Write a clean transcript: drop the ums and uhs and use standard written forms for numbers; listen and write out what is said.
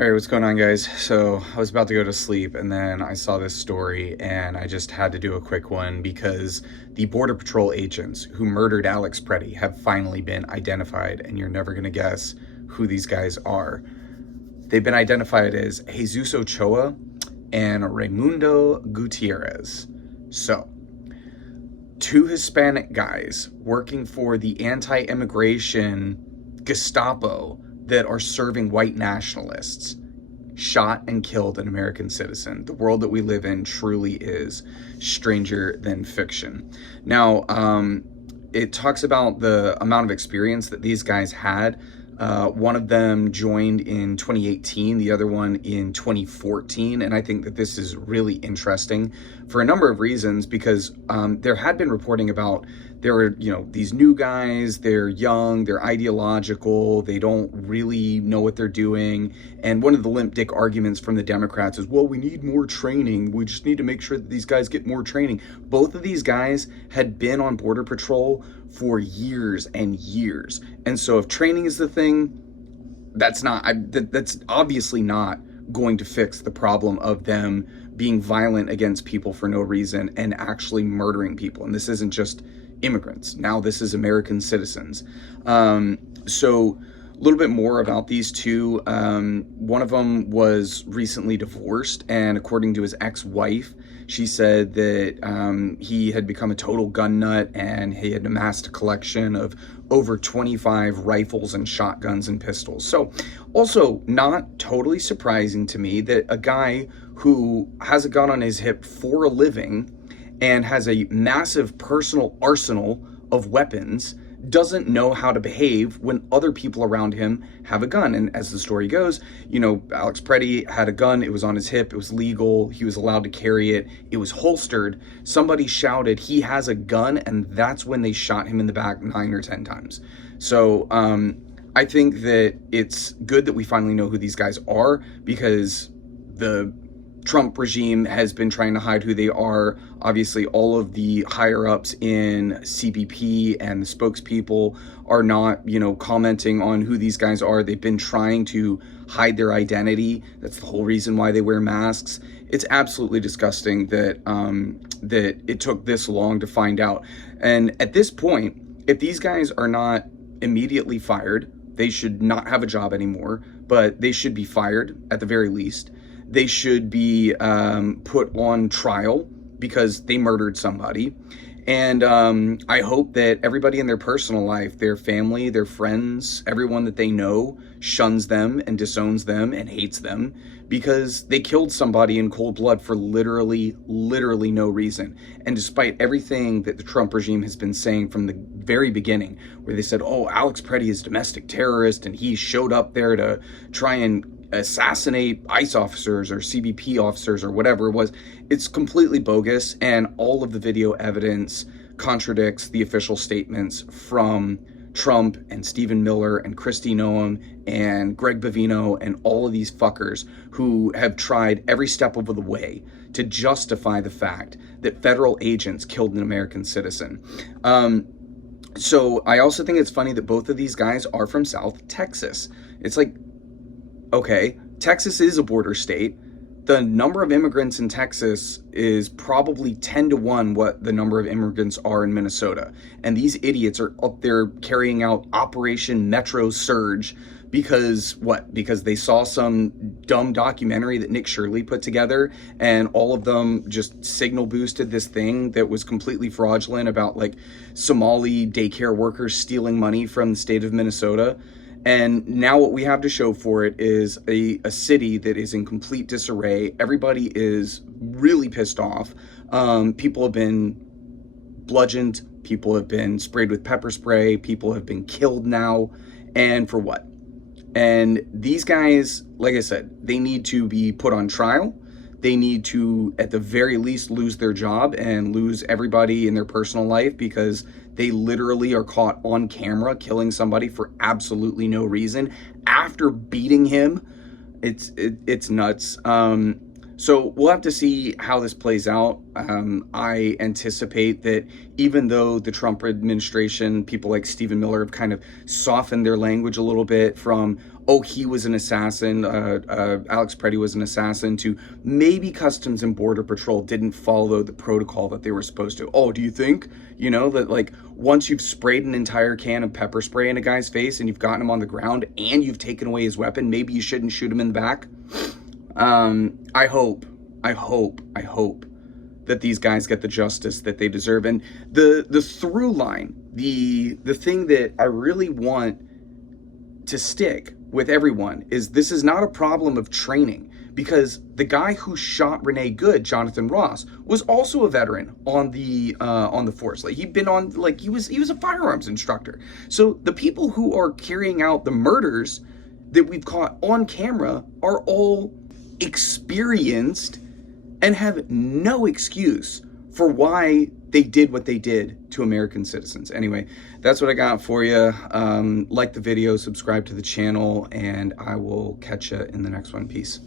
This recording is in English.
All right, what's going on, guys? So I was about to go to sleep and then I saw this story and I just had to do a quick one because the Border Patrol agents who murdered Alex Pretti have finally been identified, and you're never going to guess who these guys are. They've been identified as Jesus Ochoa and Raimundo Gutierrez. So, two Hispanic guys working for the anti-immigration Gestapo that are serving white nationalists shot and killed an American citizen. The world that we live in truly is stranger than fiction. Now, it talks about the amount of experience that these guys had. One of them joined in 2018, the other one in 2014, and I think that this is really interesting for a number of reasons, because there had been reporting about there were, these new guys, they're young, they're ideological, they don't really know what they're doing, and one of the limp dick arguments from the Democrats is, well, we need more training, we just need to make sure that these guys get more training. Both of these guys had been on Border Patrol for years and years, and so if training is the thing, that's obviously not going to fix the problem of them being violent against people for no reason and actually murdering people. And this isn't just immigrants. Now this is American citizens. So a little bit more about these two. One of them was recently divorced, and according to his ex-wife, she said that he had become a total gun nut and he had amassed a collection of over 25 rifles and shotguns and pistols. So also not totally surprising to me that a guy who has a gun on his hip for a living and has a massive personal arsenal of weapons doesn't know how to behave when other people around him have a gun. And as the story goes, Alex Pretti had a gun, it was on his hip, it was legal, he was allowed to carry it, it was holstered. Somebody shouted, he has a gun, and that's when they shot him in the back 9 or 10 times. So I think that it's good that we finally know who these guys are, because the Trump regime has been trying to hide who they are. Obviously, all of the higher ups in CBP and the spokespeople are not, commenting on who these guys are. They've been trying to hide their identity. That's the whole reason why they wear masks. It's absolutely disgusting that that it took this long to find out. And at this point, if these guys are not immediately fired, they should not have a job anymore, but they should be fired at the very least. They should be put on trial because they murdered somebody. And I hope that everybody in their personal life, their family, their friends, everyone that they know shuns them and disowns them and hates them because they killed somebody in cold blood for literally no reason. And despite everything that the Trump regime has been saying from the very beginning, where they said, oh, Alex Pretti is a domestic terrorist and he showed up there to try and assassinate ICE officers or CBP officers or whatever it was, it's completely bogus, and all of the video evidence contradicts the official statements from Trump and Stephen Miller and Kristi Noem and Greg Bovino and all of these fuckers who have tried every step of the way to justify the fact that federal agents killed an American citizen. So I also think it's funny that both of these guys are from South Texas. It's like, okay, Texas is a border state. The number of immigrants in Texas is probably 10 to 1 what the number of immigrants are in Minnesota. And these idiots are up there carrying out Operation Metro Surge because what? Because they saw some dumb documentary that Nick Shirley put together, and all of them just signal boosted this thing that was completely fraudulent about like Somali daycare workers stealing money from the state of Minnesota. And now what we have to show for it is a city that is in complete disarray. Everybody is really pissed off. People have been bludgeoned. People have been sprayed with pepper spray. People have been killed now. And for what? And these guys, like I said, they need to be put on trial. They need to, at the very least, lose their job and lose everybody in their personal life, because they literally are caught on camera killing somebody for absolutely no reason after beating him. It's nuts. So we'll have to see how this plays out. I anticipate that even though the Trump administration, people like Stephen Miller have kind of softened their language a little bit from, oh, he was an assassin, Alex Pretti was an assassin, to maybe Customs and Border Patrol didn't follow the protocol that they were supposed to. Oh, do you think, you know, that like once you've sprayed an entire can of pepper spray in a guy's face and you've gotten him on the ground and you've taken away his weapon, maybe you shouldn't shoot him in the back? I hope that these guys get the justice that they deserve. And the through line, the thing that I really want to stick with everyone is this is not a problem of training, because the guy who shot Renee Good, Jonathan Ross, was also a veteran on the force. Like he'd been on, like he was a firearms instructor. So the people who are carrying out the murders that we've caught on camera are all experienced and have no excuse for why they did what they did to American citizens. Anyway, that's what I got for you. Like the video, subscribe to the channel, and I will catch you in the next one. Peace.